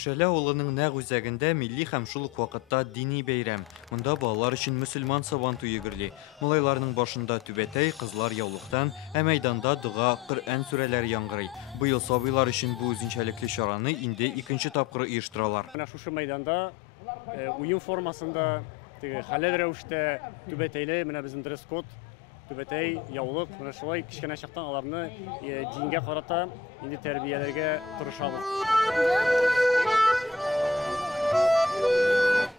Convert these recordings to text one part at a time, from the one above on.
Шәле авылының нәг үзәгендә милли һәм шул ук вакытта дини бәйрәм. Монда балалар өчен мөселман сабан туе гөрли. Малайларның башында түбәтәй, кызлар яулыктан, ә мәйданда дуга, Коръән сүрәләре яңгырый. Быел сабыйлар өчен бу үзенчәлекле чараны инде икенче тапкыр оештыралар. Менә шушы мәйданда уен формасында хәләл рәвештә түбәтәйле менә безнең дресс-код түбәтәй, яулык, менә шулай кичкенә чактан аларны дингә карата инде тәрбияләргә тырышабыз.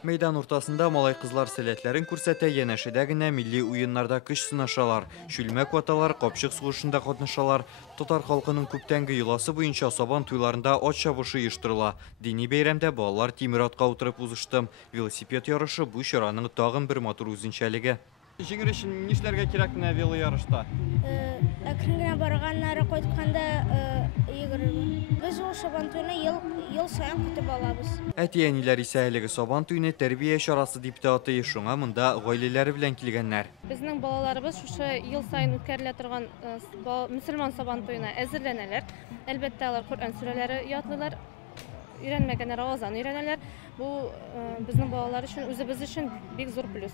Мәйдан уртасында малай кызлар сәләтләрен күрсәтә, янәшәдә генә милли уеннарда көч сынашалар. Шүлмәк ваталар, капчык сугышында катнашалар. Татар халкының күптәнге йоласы буенча сабан туйларында ат чабышы оештырыла. Дини бәйрәмдә балалар тимер атка утырып узышты. Велосипед ярышы бу чараның тагын бер матур үзенчәлеге. Җиңер өчен нишләргә кирәк менә вело ярышта? Әкрен генә барганнары кайтканда йөгерергә. Без ул сабан туйны ел саен көтеп алабыз. Әти-әниләр исә әлеге сабан туйны тәрбия чарасы дип тә атый, шуңа монда гаиләләре белән килгәннәр. Безнең балаларыбыз шушы ел саен үткәрелә торган мөселман сабан туена әзерләнәләр. Әлбәттә алар Коръән сүрәләре ятлыйлар. Өйрәнмәгәннәр, авазан өйрәнәләр. Бу безнең балалар өчен, үзебез өчен бик зур плюс.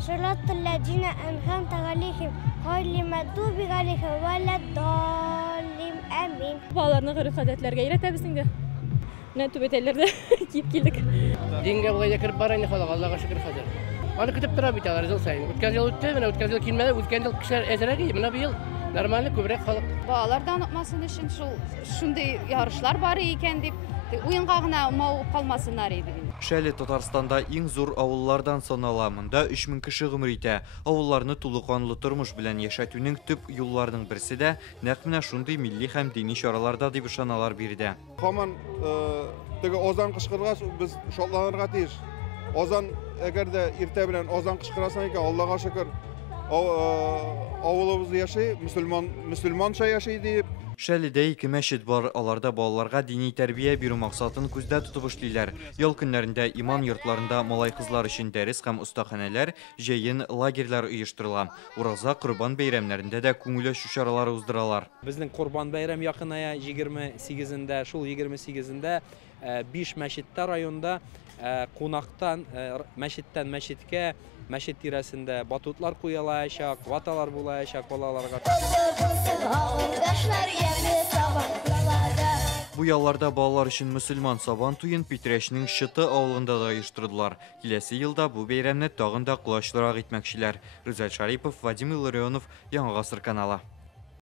Ширатлы ладина анхам тагалихим калимату бигалихим вала далим амин. Балаларны гореф-гадәтләргә өйрәтәбез инде. Менә түбәтәйләрдә киеп килдек. Дингә булай киреп барайны халык, Аллага шөкер хәзер. Аны көтеп тора бит алар ел саен. Үткән ел үтте, менә үткән ел килмәде, үткән ел кешеләр әзрәк иде, менә бу ел нормаль күбрәк халык. Балалар да онытмасын өчен шундый ярышлар бар икән дип, уенга гына мавып калмасыннар иде. Шәле Татарстанда иң зур авыллардан санала. Монда 3000 кеше гомер итә. Авылларны тулы-канлы тормыш белән яшәтүнең төп юлларының берсе дә нәкъ менә шундый милли һәм дини чараларда дип ышаналар биредә. Һаман теге озан кычкыргач без шатланырга тиеш. Озан әгәр дә иртә белән озан кычкырасың икән, Аллага шөкер, авылыбыз яши, мөселманча яши дип. Шәледә 2 мәчет бар, аларда балаларга дини тәрбия бирү максатын күздә тотып эшлиләр. Ял көннәрендә иман йортларында малай кызлар өчен дәрес һәм остаханәләр, җәен лагерьлар оештырыла. Ураза, Корбан бәйрәмнәрендә дә күңелле чаралар уздыралар. Безнең Корбан бәйрәм якыная 28-ндә, шул 28-ндә 5 мәчеттә районда кунактан мәчеттән мәчеткә, мәчет тирәсендә батутлар куялачак, ваталар булачак балаларга. Бу ялларда балалар өчен мөселман сабан туен Питрәшнең Шыты авылында да оештырдылар. Киләсе елда бу бәйрәмне тагын да кулачлырак итмәкчеләр. Рүзәл Шарипов, Вадим Илларионов, Яңа Гасыр каналы.